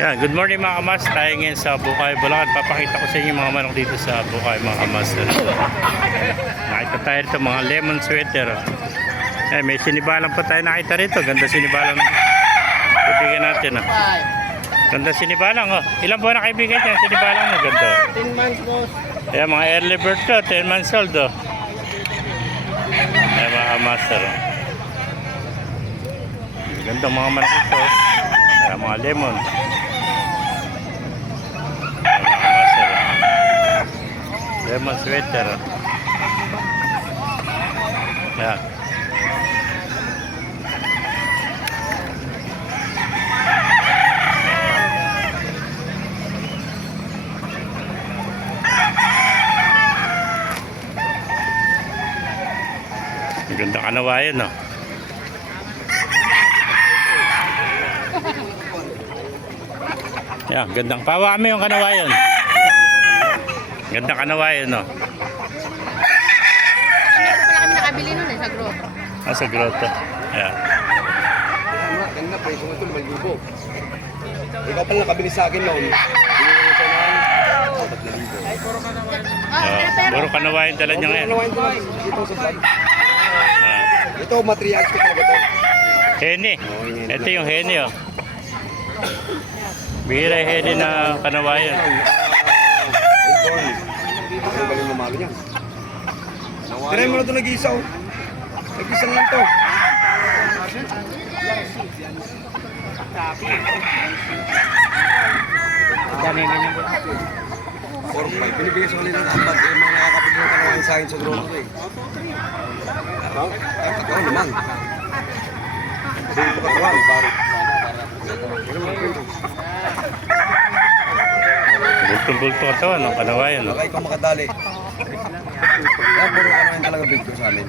Yan, good morning mga kamas. Tayo ngayon sa Bukay, Bulacan. Papakita ko sa inyo mga manok dito sa Bukay mga kamas. Nakita tayo rito mga lemon sweater. Eh, may sinibalang pa tayo nakita rito. Ganda sinibalang. Ibigyan natin. Ganda sinibalang. Oh. Ilan buwan na kaibigan dyan? Sinibalang na ganda. 10 months, boss. Ayan, mga early bird to. 10 months old. Oh. Ayan mga master. Oh. Ganda mga manok ito. Ayan, mga lemon. Lemon sweater. Yan. Maganda kanawayan, no? Yan, gandang pawa kami yung kanawayan. Ganda kanawayan, no? Dito pala kami nakabili nun sa grotto. Ah, sa grotto. Ayan. Ganda, presyo mo ito, 5,000. Ikaw pala nakabili sa akin noon. Binigyan mo siya ng 4,000. Puro kanawayan tala niya ngayon. Kanawayan ko lang dito sa vlog. Ah. Ito, materials ko talaga ito. Heni. Ito yung heni, oh. Bihira yung heni na kanawayan. Ano ba yung mamalo niyan? Tirahin mo na ito nag-isa, oh. Nag-isa lang ito. Dami nga niyo. 4,500. Pinibigay sa kanila ng ambat. Eh, mga nakakapit ng kanawayan sa akin sa drone ko, eh. Katawan naman. Kasi ito katawan, pare. Bulto-bulto ka to, no? Kanawayan, no? Baka ikaw makadali. Kaya puro kanawayan talaga big ko sa amin.